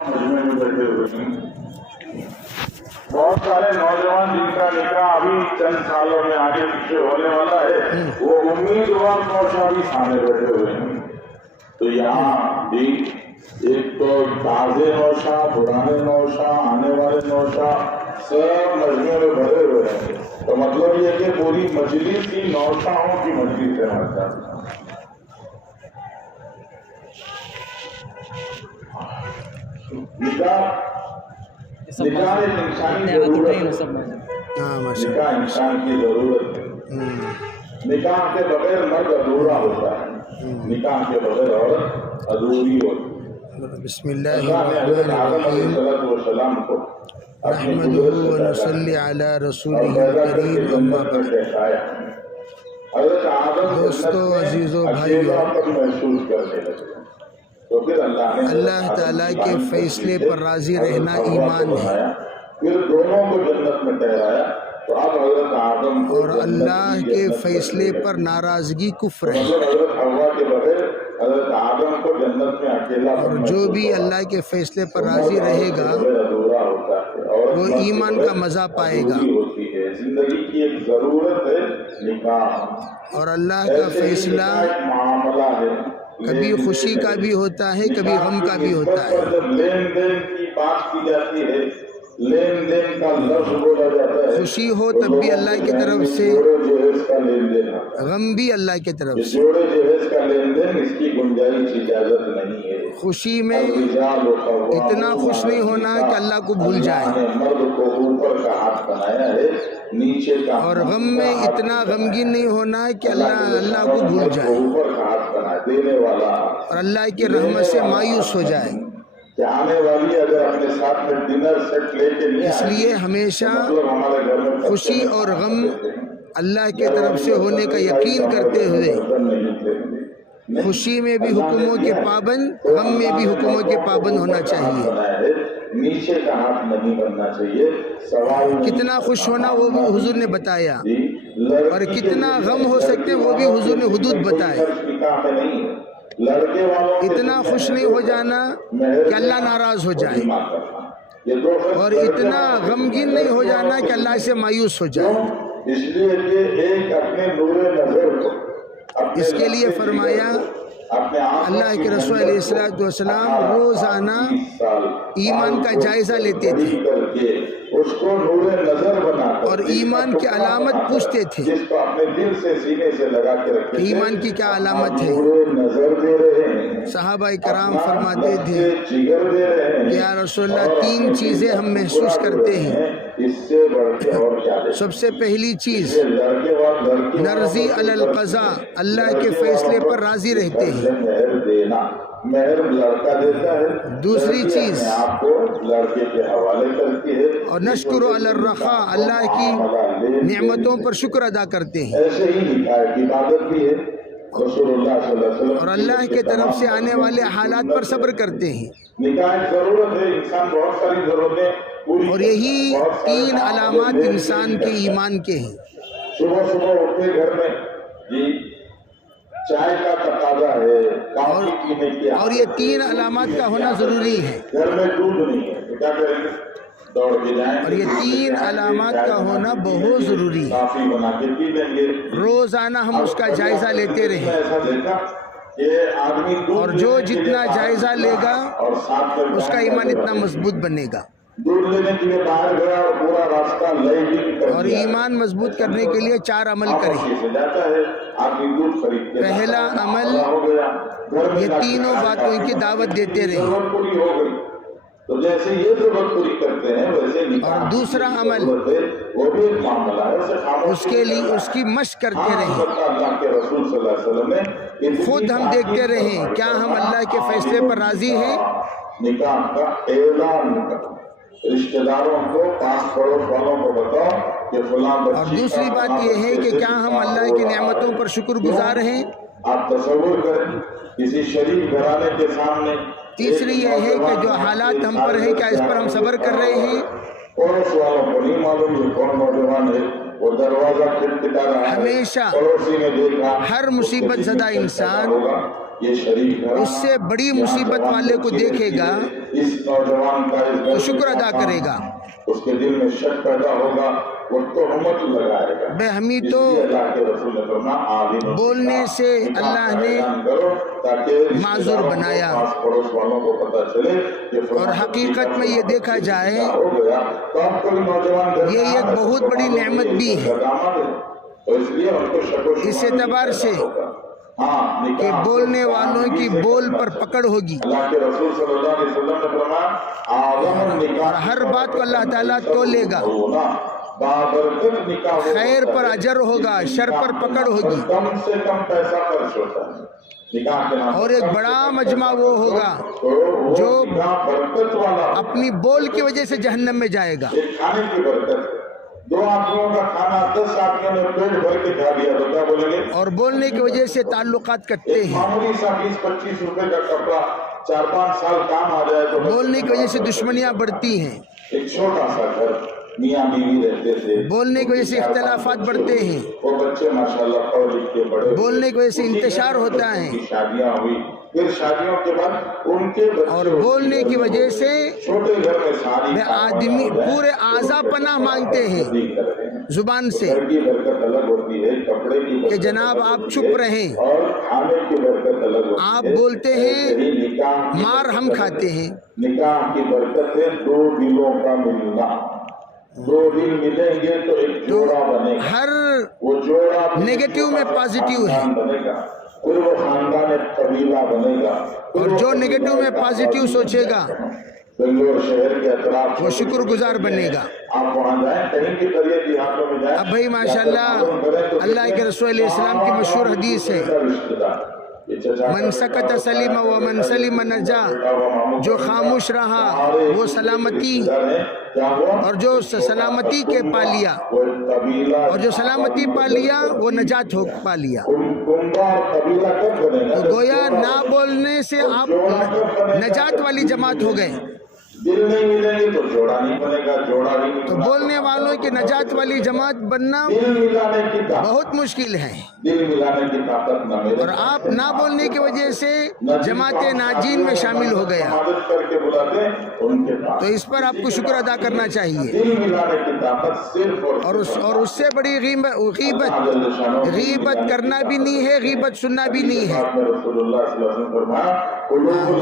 مجمع میں بیٹھے ہوئے ہیں بہت سارے نوجوان جن کا نکاح ابھی چند سالوں میں آگے پیچھے ہونے والا ہے وہ امیدوار نوشا بھی سامنے بیٹھے ہوئے ہیں. تو یہاں بھی ایک تو تازے نوشا، پرانے نوشا، آنے والے نوشا سب مجمع میں بھرے ہوئے ہیں. تو مطلب یہ کہ پوری مجلس ہی نوشاؤں کی مجلس ہے. نکاح ایک انسانی ضرورت ہے. نکاح انسان کی ضرورت ہے. نکاح کے بغیر مرد ادھورا ہوتا ہے، نکاح کے بغیر عورت ادھوری ہوتی ہے. بسم اللہ الرحمن الرحیم. والسلام کو نحمده ونصلی علی رسولہ الکریم. اما بعد. دوستو، عزیزو، بھائیو، محسوس کرنے لگے تو پھر اللہ تعالیٰ کے فیصلے پر راضی رہنا ایمان ہے، پھر دونوں کو جنت میں ٹھہرایا. تو اب حضرت آدم اور اللہ کے فیصلے پر ناراضگی کفر ہے. حضرت حوا کے بغیر حضرت آدم کو جنت میں اکیلا اور جو بھی اللہ کے فیصلے پر راضی رہے گا ادھورا ہوتا ہے اور وہ ایمان کا مزہ پائے گا. ہوتی ہے. زندگی کی ایک ضرورت ہے نکاح، اور اللہ کا فیصلہ ایک معاملہ ہے. کبھی خوشی کا بھی ہوتا ہے، کبھی غم کا بھی ہوتا ہے. جب لین دین کی بات کی جاتی ہے، لین دین کا لفظ بولا جاتا ہے، خوشی ہو تب بھی اللہ کی طرف سے، جوڑے جہیز کا لین دین آتا ہے. غم بھی اللہ کی طرف سے. جوڑے جہیز کا لین دین اس کی گنجائش اجازت نہیں ہے. خوشی میں اتنا خوش نہیں ہونا کہ اللہ کو بھول جائے، مرد کو اوپر کا ہاتھ بنایا ہے، نیچے کا، اور غم میں اتنا غمگین نہیں ہونا کہ اللہ کو بھول جائے اوپر کا ہاتھ بنا دینے والا اور اللہ کی رحمت سے مایوس ہو جائے. کہ آنے والی اگر اپنے ساتھ میں ڈنر سیٹ لے کے نہیں اس لیے ہمیشہ ہمارے گھر میں خوشی اور غم اللہ کی طرف سے ہونے کا یقین کرتے ہوئے خوشی میں بھی حکموں کے پابند، غم میں بھی حکموں کے پابند ہونا چاہیے. نیچے کا ہاتھ نہیں بننا چاہیے. سوال کتنا خوش ہونا وہ بھی حضور نے بتایا، اور کتنا غم ہو سکتے وہ بھی حضور نے حدود بتائے. اتنا خوش نہیں ہو جانا کہ اللہ ناراض ہو جائے، اور اتنا غمگین نہیں ہو جانا کہ اللہ سے مایوس ہو جائے. اس لیے کہ ایک اپنے نور نظر کو، اس کے لیے فرمایا اللہ کے رسول علیہ السلام روزانہ ایمان کا جائزہ لیتے تھے اس کو نور نظر بنا اور ایمان کی علامت پوچھتے تھے. جس کو اپنے دل سے سینے سے لگا کے رکھتے تھے، ایمان کی کیا علامت ہے؟ نور نظر دے رہے ہیں. صحابہ کرام فرماتے تھے جگر دے رہے ہیں کہ یا رسول اللہ 3 چیزیں ہم محسوس کرتے ہیں. اس سے بڑھ کے اور کیا دے. سب سے پہلی چیز لڑکے بعد لڑکی نرضی علی القضاء، اللہ کے فیصلے پر راضی رہتے ہیں. مہر دینا، مہر لڑکا دیتا ہے. دوسری چیز آپ کو لڑکے کے حوالے کرتی ہے. اور نشکر علی الرخاء، اللہ کی نعمتوں پر شکر ادا کرتے ہیں. ایسے ہی نکاح کی عبادت بھی ہے. رسول اللہ صلی اللہ علیہ وسلم اور اللہ کی طرف سے آنے والے حالات پر صبر کرتے ہیں. نکاح ایک ضرورت ہے. انسان بہت ساری ضرورتیں پوری، اور یہی 3 علامات انسان کے ایمان کے ہیں. صبح صبح اٹھتے گھر میں جی چائے کا تقاضا ہے، کافی پینے کی، اور یہ 3 علامات کا ہونا ضروری ہے. گھر میں دودھ نہیں ہے تو کیا کریں گے؟ دوڑ کے جائیں. اور یہ 3 علامات کا ہونا بہت ضروری ہے. کافی بنا کے پی لیں گے. روزانہ ہم اس کا جائزہ لیتے رہیں، ایسا دیکھا کہ آدمی اور جو جتنا جائزہ لے گا اور ساتھ میں اس کا ایمان اتنا مضبوط بنے گا. دودھ لینے کے لیے باہر گیا اور پورا راستہ لے بھی اور ایمان مضبوط کرنے کے لیے 4 عمل کریں. جاتا ہے آدمی دودھ خرید کے پہلا عمل ہو گیا، گھر میں یہ تینوں باتوں کی دعوت دیتے رہیں. ضرورت پوری ہو گئی تو جیسے یہ ضرورت پوری کرتے ہیں ویسے اور دوسرا عمل وہ بھی ایک معاملہ ہے. اس کے لیے اس کی مشق کرتے رہیں. اللہ کے رسول صلی اللہ علیہ وسلم نے خود ہم دیکھتے رہیں کیا ہم اللہ کے فیصلے پر راضی ہیں. نکاح کا اعلان کرنا، رشتہ داروں کو، 5 پڑوس والوں کو بتاؤ کہ فلاں بچی. اور دوسری بات یہ ہے کہ کیا ہم اللہ کی نعمتوں پر شکر گزار ہیں. آپ تصور کریں کسی شریف گھرانے کے سامنے. تیسری یہ ہے کہ جو حالات ہم پر ہے کیا اس پر ہم صبر کر رہے ہیں. پڑوس والوں کو نہیں معلوم یہ کون نوجوان ہے، وہ دروازہ کھٹکھٹا رہا ہے، ہمیشہ پڑوسی نے دیکھا، ہر مصیبت زدہ انسان ये शरीक घराना, उससे बड़ी मुसीबत वाले को देखेगा इस नौजवान का इस तो शुक्र अदा करेगा। उसके दिल में शक पैदा होगा, वो तोहमत लगाएगा। बे हमी तो इसलिए अल्लाह के रसूल ने फरमाया, आलिम बोलने से अल्लाह ने करो ताकि माजूर बनाया। पास पड़ोस वालों को पता चले कि फलाना और हकीकत में ये देखा जाए हो गया तो आप कोई नौजवान घर ये में एक बहुत बड़ी नेमत भी है। तो इसलिए उनको शको इस एतबार से कि बोलने वालों की बोल पर पकड़ होगी अल्लाह के रसूल सल्लल्लाहु अलैहि वसल्लम ने फरमाया, आज़म निकाह और हर बात को अल्लाह ताला तोलेगा। बाबरकत निकाह वो खैर पर अजर होगा, शर पर पकड़ होगी। कम से कम पैसा खर्च होता है निकाह के नाम और एक बड़ा मजमा वो होगा जो बरकत वाला अपनी बोल की वजह से जहन्नम में जाएगा। एक खाने की बरकत, 2 आदमियों का खाना 10 आदमियों ने पेट भर के खा लिया तो क्या बोलेंगे? और बोलने की वजह से ताल्लुकात कटते हैं। मामूली सा 20-25 रुपए का कपड़ा 4-5 साल काम आ जाए तो बोलने की वजह से दुश्मनियां बढ़ती हैं। एक छोटा सा घर मियाँ बीवी रहते थे, बोलने की वजह से इख्तलाफात बढ़ते हैं। वो बच्चे माशाल्लाह पढ़ लिख के बड़े, बोलने की वजह से इंतशार होता है। शादियां हुई, फिर शादियों के बाद उनके बच्चे और बोलने की वजह से छोटे घर में सारी वे आदमी पूरे आज़ा पनाह मांगते हैं जुबान से घर की बरकत अलग होती है, कपड़े की कि बरकत जनाब आप चुप रहें। और खाने की बरकत अलग होती है। आप बोलते हैं, निकाह की मार हम खाते हैं। निकाह की बरकत है 2 दिलों का मिलना, 2 दिल मिलेंगे तो एक जोड़ा बनेगा। हर वो जोड़ा नेगेटिव में पॉजिटिव है बनेगा, फिर वो खानदान एक कबीला बनेगा। और जो नेगेटिव में पॉजिटिव सोचेगा बेंगलोर शहर के अतराफ वो शुक्रगुजार बनेगा। आप वहाँ जाएं, कहीं भी करिए देहातों में जाएं। अब भाई माशाल्लाह अल्लाह के रसूल इस्लाम की मशहूर हदीस है, मन सकत सलीम व मन सलीम नजा, जो खामोश रहा वो सलामती, और जो सलामती के पा लिया, और जो सलामती पा लिया वो नजात हो पा लिया। तो गोया ना बोलने से आप नजात वाली जमात हो गए। दिल नहीं मिलेंगे तो जोड़ा नहीं बनेगा, जोड़ा नहीं तो बोलने वालों की नजात वाली जमात बनना दिल मिलाने की ताकत, बहुत मुश्किल है। दिल मिलाने की ताकत न मिले और आप ना बोलने की वजह से जमात नाजीन में शामिल हो गया। मदद करके बुलाते उनके पास, तो इस पर आपको शुक्र अदा करना चाहिए। दिल मिलाने की ताकत सिर्फ और उससे बड़ी गीबत करना भी नहीं है, गीबत सुनना भी नहीं है।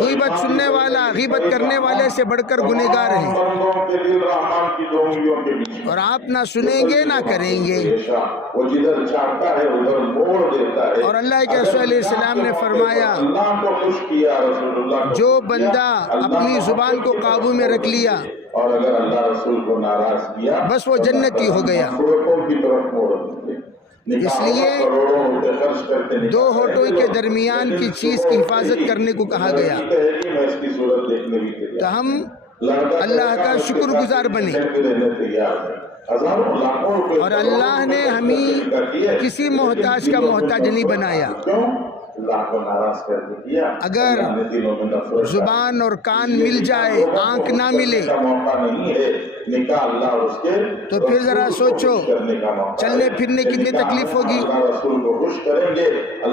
गीबत सुनने वाला गीबत करने वाले से बढ़कर गुनहगार है। और आप ना सुनेंगे ना करेंगे। वो जिधर चाहता है उधर मोड़ देता है। और अल्लाह के रसूल इस्लाम ने फरमाया, अल्लाह को खुश किया रसूलुल्लाह, जो बंदा अपनी जुबान को काबू में रख लिया और अगर अल्लाह रसूल को नाराज किया बस वो जन्नती हो गया। की तरफ मोड़ देते। इसलिए करोड़ों रुपए खर्च करते 2 होठों के दरमियान की चीज की हिफाजत करने को कहा गया। मैं इसकी सूरत देखने भी तो हम अल्लाह का शुक्रगुजार बने। और अल्लाह ने हमें किसी मोहताज का मोहताज नहीं बनाया। अगर जुबान और कान मिल जाए, आंख ना मिले तो फिर जरा सोचो चलने फिरने की कितनी तकलीफ होगी,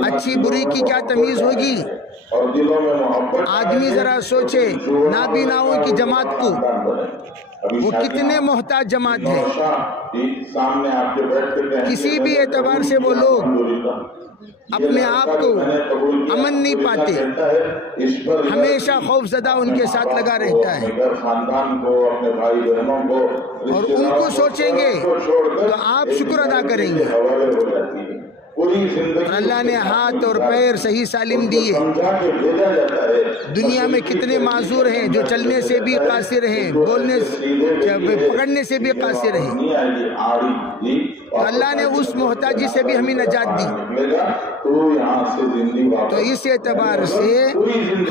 अच्छी बुरी की क्या तमीज होगी। आदमी जरा सोचे नाबीनाओं की जमात को, वो कितने मोहताज जमात है। किसी भी एतबार से वो लोग अपने आप को अमन नहीं पाते, हमेशा खौफजदा उनके साथ लगा रहता है। और उनको सोचेंगे तो आप शुक्र अदा करेंगे। और अल्लाह ने हाथ और पैर सही सालिम दिए। दुनिया में कितने माजूर हैं जो चलने से भी कासिर हैं, बोलने पकड़ने से भी कासिर हैं। अल्लाह ने उस मोहताजी से भी हमें नजात दी। तो इस एतबार से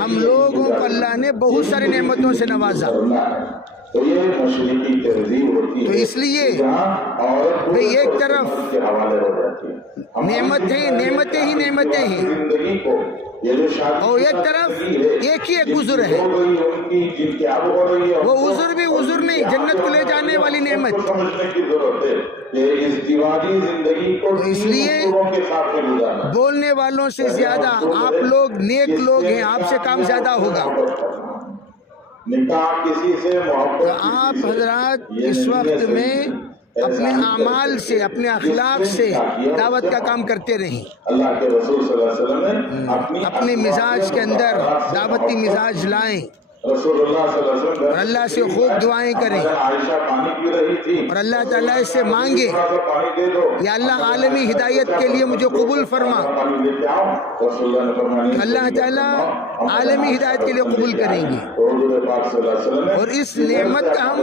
हम लोगों को अल्लाह ने बहुत सारी नेमतों से नवाजा। تو یہ مشرقی تہذیب ہوتی تو ہے اس لیے جہاں عورت بھئی ایک طرف کے حوالے ہو جاتی ہے نعمتیں نعمتیں ہی نعمتیں ہیں، زندگی کو یہ جو شادی اور ایک طرف ایک ہی ایک عذر ہے، ہو رہی ہے ان کی جن کی اب ہو رہی ہے وہ عذر بھی عذر نہیں، جنت کو لے جانے والی نعمت۔ سمجھنے کی ضرورت ہے کہ اس دیوالی زندگی کو تو اس تین لیے اصولوں کے ساتھ میں گزارنا ہے۔ بولنے والوں سے زیادہ آپ لوگ نیک لوگ ہیں، آپ سے کام زیادہ ہوگا۔ نکاح کسی سے تو محبت آپ کسی سے، حضرات یہ اس نہیں وقت ہے میں صحیح۔ اپنے ایسا اعمال سے، اپنے اخلاق سے دعوت کا کام کرتے رہیں، اللہ کے رسول صلی اللہ علیہ وسلم نے اپنے مزاج کے اندر دعوتی مزاج لائیں، رسول اللہ صلی اللہ علیہ وسلم اور اللہ سے خوب دعائیں کریں، عائشہ پانی پی رہی تھی اور اللہ تعالیٰ سے مانگے، تھوڑا سا پانی دے دو، یا اللہ عالمی ہدایت کے لیے مجھے قبول فرما۔ پانی لے کے آؤ، رسول اللہ نے فرمایا اللہ تعالیٰ عالمی ہدایت کے لیے قبول کریں گے، حضور پاک صلی اللہ علیہ وسلم نے اور اس نعمت کا ہم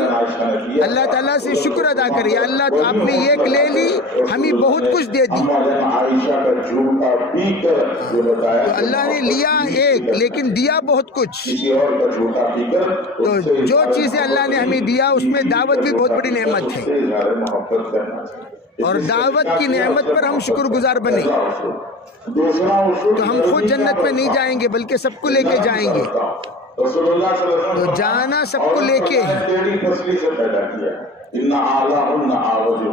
اللہ تعالیٰ سے شکر ادا کریں، یا اللہ تو آپ نے ایک لے لی، ہمیں بہت کچھ دے دی۔ عائشہ کا جھوٹا پی کر جو بتایا تو اللہ نے لیا ایک لیکن دیا بہت کچھ۔ کسی اور کا جھوٹا پی کر تو جو چیزیں اللہ نے ہمیں دیا اس میں دعوت بھی بہت بڑی نعمت ہے، محبت کرنا چاہیے، اور دعوت کی نعمت پر ہم شکر گزار بنیں، دوسرا اصول تو ہم خود جنت میں نہیں جائیں گے بلکہ سب کو لے کے جائیں گے۔ رسول اللہ صلی اللہ علیہ وسلم تو جانا سب کو لے کے ہے، ٹیڑھی نسلی سے پیدا کیا، ان اعلیٰ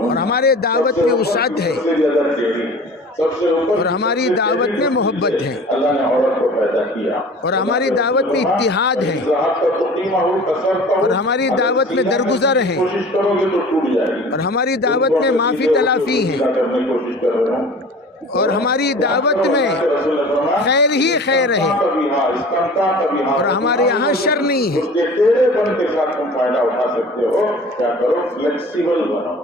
اور ہمارے دعوت میں وسعت ہے، سب سے اوپر اور ہماری دعوت میں محبت ہے، اللہ نے عورت کو پیدا کیا، اور ہماری دعوت میں اتحاد ہے، اور ہماری دعوت میں درگزر ہے، کوشش کرو گے تو ٹوٹ جائے گی، اور ہماری دعوت میں معافی تلافی ہے، کرنے کی کوشش کر رہے ہوں، اور ہماری دعوت میں خیر ہی خیر ہے، کبھی ہاں استمتاع کبھی ہاں، اور ہمارے یہاں شر نہیں ہے۔ اس کے ٹیڑھے پن کے ساتھ تم فائدہ اٹھا سکتے ہو، کیا کرو فلیکسیبل بنو۔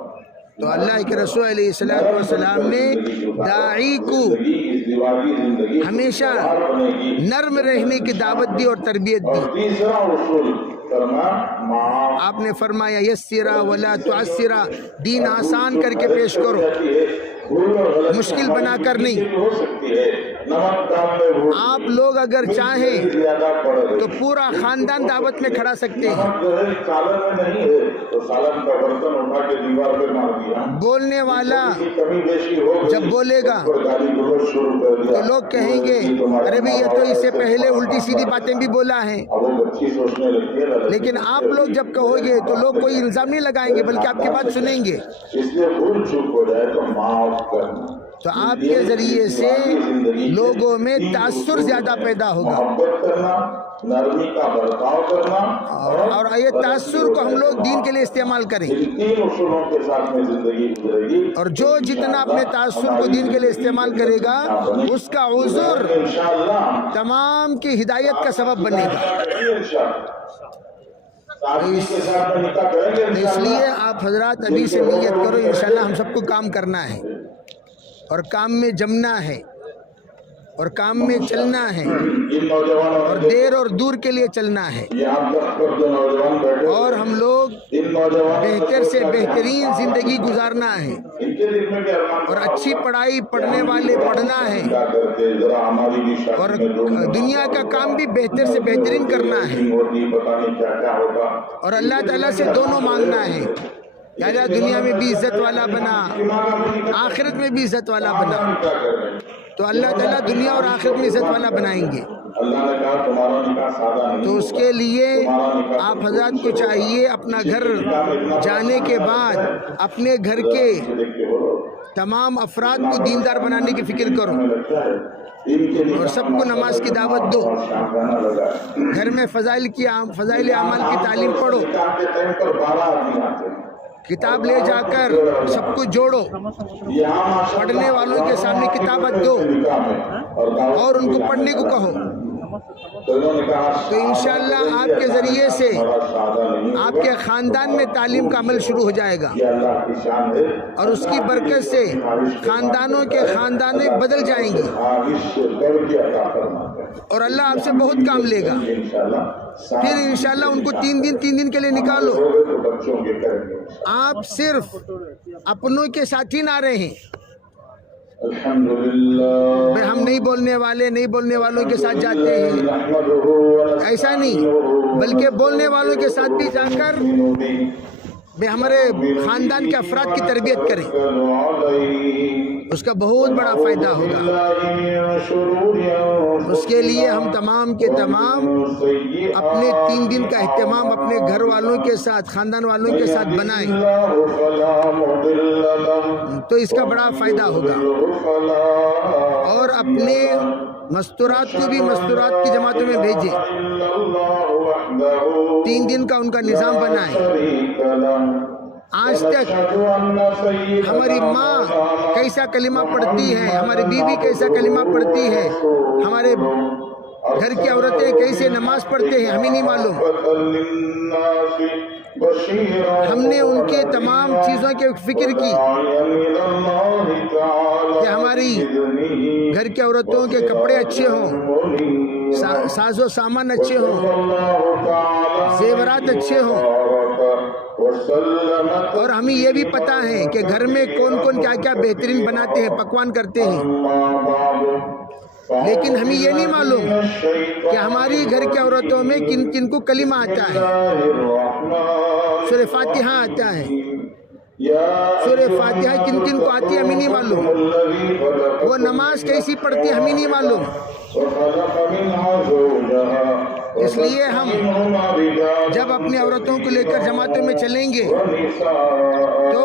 تو اللہ کے رسول علیہ السلام نے داعی کو ہمیشہ نرم رہنے کی دعوت دی اور تربیت دی۔ اور تیسرا اصول فرما معاف، آپ نے فرمایا یسرا ولا تعسرا، دین آسان کر کے پیش کرو، مشکل بنا کر نہیں۔ ہو سکتی ہے نمک دام میں بھول، آپ لوگ اگر چاہیں زیادہ پڑ گئی، تو پورا خاندان دعوت میں کھڑا سکتے ہیں۔ نمک جو ہے سالن میں نہیں ہے تو سالن کا برتن اٹھا کے دیوار پہ مار دیا، بولنے والا کمی بیشی ہو گئی، جب بولے گا اور گالی گلوچ شروع کر دیا، تو لوگ کہیں گے ارے بھئی یہ تو اس سے پہلے الٹی سیدھی باتیں بھی بولا ہے، اب وہ بچی سوچنے لگتی ہے، لیکن آپ لوگ جب کہو گے تو لوگ کوئی الزام نہیں لگائیں گے بلکہ آپ کی بات سنیں گے۔ اس لیے بھول چوک ہو جائے تو معاف کرنا، تو آپ کے ذریعے سے لوگوں میں تاثر زیادہ پیدا ہوگا، محبت کرنا، نرمی کا برتاؤ کرنا، اور یہ تاثر کو ہم لوگ دین کے لیے استعمال کریں، ان تین اصولوں کے ساتھ میں زندگی گزرے گی، اور جو جتنا اپنے تاثر کو دین کے لیے استعمال کرے گا اس کا عذر انشاءاللہ تمام کی ہدایت کا سبب بنے گا۔ سادگی کے ساتھ میں نکاح کریں گے اس لیے آپ حضرات ابھی سے نیت کرو، انشاءاللہ ہم سب کو کام کرنا ہے، اور کام میں جمنا ہے، اور کام میں چلنا ہے، ان نوجوانوں اور دیر اور دور کے لیے چلنا ہے، یہاں تک پر جو نوجوان بیٹھے اور ہم لوگ ان نوجوانوں بہتر سے بہترین زندگی گزارنا ہے، ان کے دل میں بھی ارمان اور اچھی پڑھائی پڑھنے والے پڑھنا ہے، کیا کرتے ذرا ہماری بھی شادی اور میں دو دنیا کا کام بھی بہتر سے بہترین کرنا ہے، ہوتی پتہ نہیں کیا کیا ہوگا، اور اللہ تعالیٰ سے دونوں مانگنا ہے کہ اللہ دنیا میں بھی عزت والا بنا، آخرت میں بھی عزت والا بنا۔ کیا کر رہے ہیں؟ تو اللہ تعالیٰ دنیا اور آخرت میں عزت والا بنائیں گے۔ اللہ نے کہا تمہارا نکاح سادہ نہیں تو اس کے لیے آپ حضرات کو چاہیے اپنا گھر جانے کے بعد اپنے گھر کے دیکھتے ہو تمام افراد کو دیندار بنانے کی فکر کرو، لگتا ہے ان کے لیے اور سب کو نماز کی دعوت دو، گانا لگا ہے۔ گھر میں فضائل اعمال کی تعلیم پڑھو، نکاح کے ٹائم پر 12 آدمی آتے ہیں، کتاب لے جا کر سب کو جوڑو، یہاں پڑھنے والوں کے سامنے کتابت دو، نکاح میں اور ان کو پڑھنے کو کہو۔ تو انہوں نے کہا تو انشاءاللہ آپ کے ذریعے سے بڑا سادہ نہیں، آپ کے خاندان میں تعلیم کا عمل شروع ہو جائے گا، یہ اللہ کی شان ہے، اور اس کی برکت سے خاندانوں کے خاندانیں بدل جائیں گی، خواہش سے بڑھ کے عطا فرماتے ہیں۔ اور اللہ آپ سے بہت کام لے گا۔ انشاءاللہ پھر انشاءاللہ ان کو 3 دن کے لیے نکالو، ہوگے تو بچوں کے کریں گے۔ آپ صرف اپنوں کے ساتھ ہی نہ رہیں، الحمدللہ ہم نہیں بولنے والوں کے ساتھ جاتے ہیں، ایسا نہیں، बल्कि बोलने वालों के साथ भी जाकर वे हमारे खानदान के अफराद की तरबियत करें, उसका बहुत बड़ा फ़ायदा होगा। उसके लिए हम तमाम के तमाम अपने 3 दिन का अहतमाम अपने घर वालों के साथ, ख़ानदान वालों के साथ बनाएं, तो इसका बड़ा फ़ायदा होगा। और अपने मस्तूरात को भी मस्तूरात की जमातों में भेजें, 3 दिन का उनका निज़ाम बनाएं। आज तक हमारी माँ कैसा कलिमा पढ़ती है, हमारी बीवी कैसा कलिमा पढ़ती है, हमारे घर की औरतें कैसे नमाज पढ़ते हैं, हमें नहीं मालूम। हमने उनके तमाम चीज़ों की फिक्र की कि हमारी घर की औरतों के कपड़े अच्छे हों, साजो सामान अच्छे हों, जेवरात अच्छे हों। और हमें ये भी पता है कि घर में कौन कौन क्या क्या बेहतरीन बनाते हैं, पकवान करते हैं, लेकिन हमें ये नहीं मालूम कि हमारी घर की औरतों में किन किन को कलिमा आता है, सूरह फातिहा आता है, सूरह फातिहा किन किन को आती है हमें नहीं मालूम, वो नमाज कैसी पढ़ती है हमें नहीं मालूम। इसलिए हम जब अपनी औरतों को लेकर जमातों में चलेंगे तो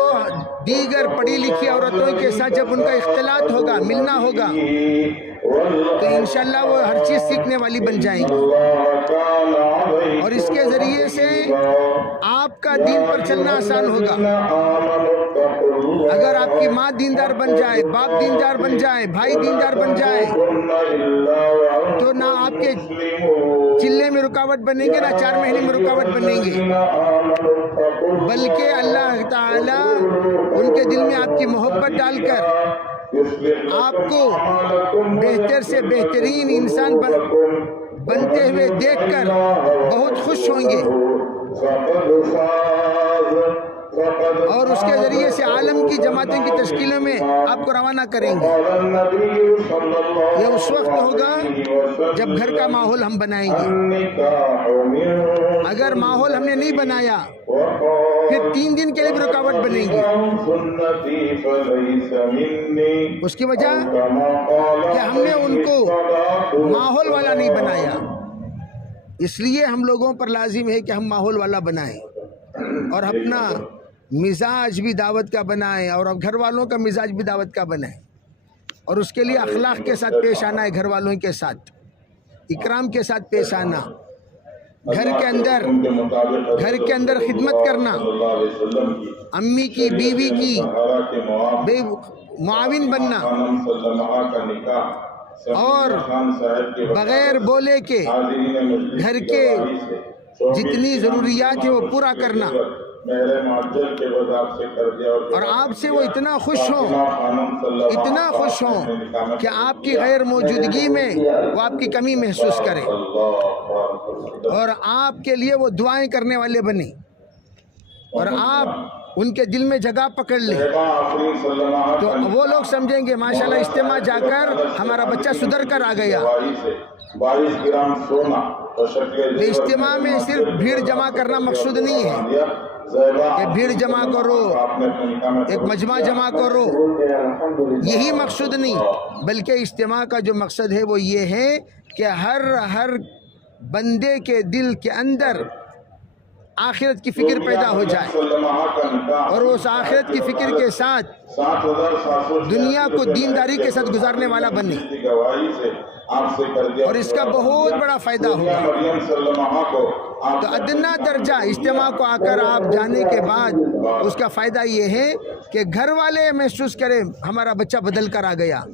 दीगर पढ़ी लिखी औरतों के साथ जब उनका इख्तिलात होगा, मिलना होगा, तो इंशाल्लाह वो हर चीज़ सीखने वाली बन जाएंगी। और इसके ज़रिए से आपका दीन पर चलना आसान होगा। अगर आपकी माँ दीनदार बन जाए, बाप दीनदार बन जाए, भाई दीनदार बन जाए, तो ना आपके चिल्ले में रुकावट बनेंगे, ना 4 महीने में रुकावट बनेंगे, बल्कि अल्लाह ताला उनके दिल में आपकी मोहब्बत डालकर आपको बेहतर से बेहतरीन इंसान बनते हुए देखकर बहुत खुश होंगे और उसके ज़रिए से आलम की जमातों की तश्कीलों में आपको रवाना करेंगे। ये उस वक्त होगा जब घर का माहौल हम बनाएंगे। अगर माहौल हमने नहीं बनाया फिर 3 दिन के लिए भी रुकावट बनेंगी। उसकी वजह कि हमने उनको माहौल वाला नहीं बनाया। इसलिए हम लोगों पर लाजिम है कि हम माहौल वाला बनाएं और अपना मिजाज भी दावत का बनाएं और अब घर वालों का मिजाज भी दावत का बनाएं। और उसके लिए अखलाक के साथ पेश आना है, घर वालों के साथ इकराम के साथ पेश आना, घर के अंदर खिदमत करना, अम्मी की बीवी की मुआविन बनना और बगैर बोले के घर के जितनी ज़रूरियात है वो पूरा करना। और आपसे वो इतना खुश हों कि आपकी गैर मौजूदगी में वो आपकी कमी महसूस करें और आपके लिए वो दुआएं करने वाले बने और आप उनके दिल में जगह पकड़ लें, तो वो लोग समझेंगे माशाल्लाह इज्तिमा जाकर हमारा बच्चा सुधर कर आ गया। 22 ग्राम सोना। इज्तिमा में सिर्फ भीड़ जमा करना मकसूद नहीं है कि भीड़ जमा करो, एक मजमा जमा करो, यही मकसूद नहीं, बल्कि इज्तिमा का जो मकसद है वो ये है कि हर बंदे के दिल के अंदर आखिरत की फिक्र पैदा हो जाए और उस आखिरत की फिक्र के साथ दुनिया को दीनदारी के साथ गुजारने वाला बने और इसका बहुत बड़ा फ़ायदा होगा। तो अदना दर्जा इज्तिमा को आकर आप जाने के बाद उसका फ़ायदा ये है कि घर वाले महसूस करें हमारा बच्चा बदल कर आ गया।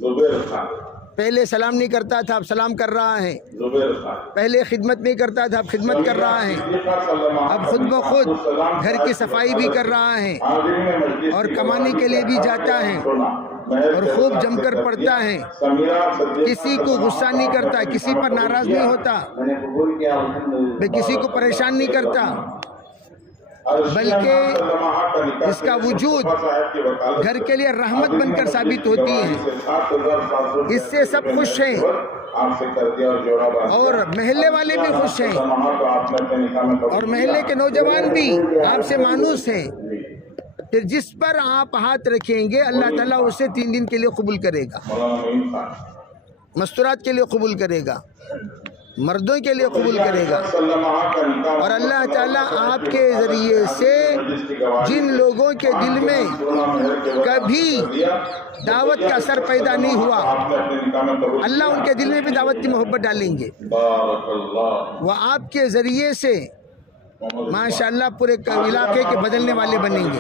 पहले सलाम नहीं करता था, अब सलाम कर रहा है। पहले खिदमत नहीं करता था, अब खिदमत कर रहा है। अब खुद ब खुद घर की सफाई भी कर रहा है और कमाने के लिए भी जाता है और खूब जमकर पढ़ता है, किसी को गुस्सा नहीं करता, किसी पर नाराज नहीं होता, किसी को परेशान नहीं करता बल्कि इसका वजूद घर के लिए रहमत बनकर साबित होती है। इससे सब खुश हैं और महल्ले वाले भी खुश हैं और महल्ले के नौजवान भी आपसे मानूस हैं। फिर जिस पर आप हाथ रखेंगे अल्लाह ताला उसे 3 दिन के लिए कबूल करेगा, मस्तूरात के लिए कबूल करेगा, मर्दों के लिए कबूल करेगा। और अल्लाह ताला आपके ज़रिए से जिन लोगों के दिल में कभी दावत का असर पैदा नहीं हुआ, अल्लाह उनके दिल में भी दावत की मोहब्बत डालेंगे। वह आपके ज़रिए से माशाअल्लाह पूरे इलाके के बदलने वाले बनेंगे,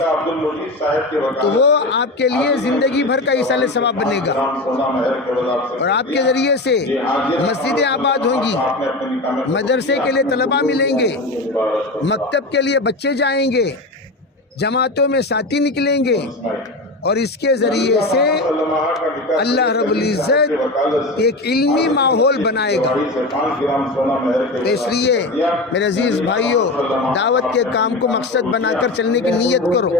तो वो आपके लिए ज़िंदगी भर का इसाले सवाब बनेगा। और आपके ज़रिए से मस्जिदें आबाद होंगी, मदरसे के लिए तलबा मिलेंगे, मकतब के लिए बच्चे जाएंगे, जमातों में साथी निकलेंगे और इसके ज़रिए से अल्लाह रब्बुल इज़्ज़त एक इल्मी माहौल बनाएगा। तो इसलिए मेरे अजीज़ भाइयों, दावत के काम को मकसद बनाकर चलने की नीयत करो।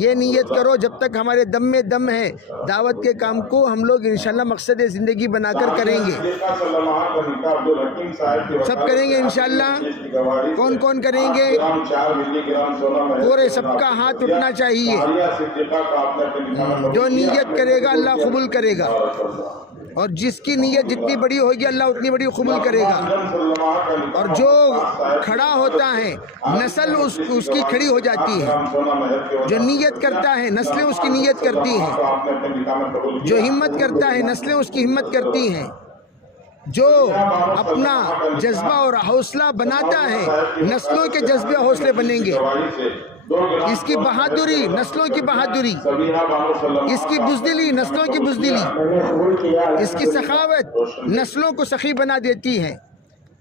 ये नीयत करो जब तक हमारे दम में दम है, दावत के काम को हम लोग इंशाल्लाह मकसद ज़िंदगी बनाकर करेंगे। सब करेंगे इंशाल्लाह। कौन कौन करेंगे? पूरे सबका हाथ उठना चाहिए। जो नीयत करेगा अल्लाह कबूल करेगा, और जिसकी नीयत जितनी बड़ी होगी अल्लाह उतनी बड़ी कबूल करेगा। और जो खड़ा होता है नस्ल उसकी खड़ी हो जाती है। जो नीयत करता है नस्लें उसकी नीयत करती हैं। जो हिम्मत करता है नस्लें उसकी हिम्मत करती हैं। जो अपना जज्बा और हौसला बनाता है नस्लों के जज्बे हौसले बनेंगे। इसकी बहादुरी नस्लों की बहादुरी, इसकी बुज़दिली नस्लों की बुज़दिली, इसकी सखावत नस्लों को सखी बना देती है,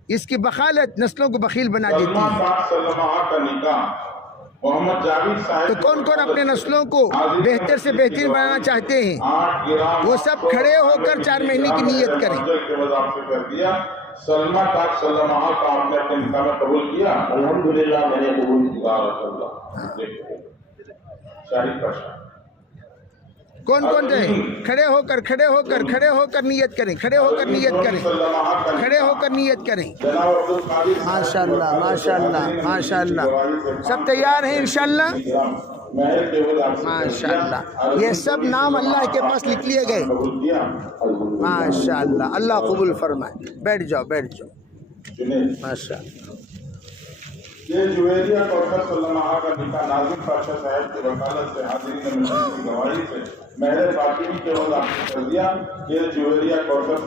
इसकी बखालत नस्लों को बखील बना देती है। तो कौन कौन अपने नस्लों को बेहतर से बेहतर बनाना चाहते हैं, वो सब खड़े होकर 4 महीने की नीयत करें। सलमा ताक सल्लमा का आपने अपने निकाह में कबूल किया? अल्हम्दुलिल्लाह मैंने कबूल किया। शाहिद पाशा कौन कौन थे? खड़े होकर खड़े होकर खड़े होकर नियत करें, खड़े होकर नियत करें, खड़े होकर नियत करें। माशाअल्लाह माशाअल्लाह माशाअल्लाह। सब तैयार हैं इंशाअल्लाह? माशाअल्लाह। ये सब नाम अल्लाह के पास लिख लिए गए। माशाअल्लाह, अल्लाह कबूल फरमाए। बैठ जाओ बैठ जाओ। माशाअल्लाह। ये जुवेरिया कौसर सल्लल्लाहु अलैहि का निकाह नाज़िम पाशा साहब की वकालत से हाज़िरीन मजलिस की गवाही से महर फातिमी के वक़्त आपने कर दिया। ये जुवेरिया कौसर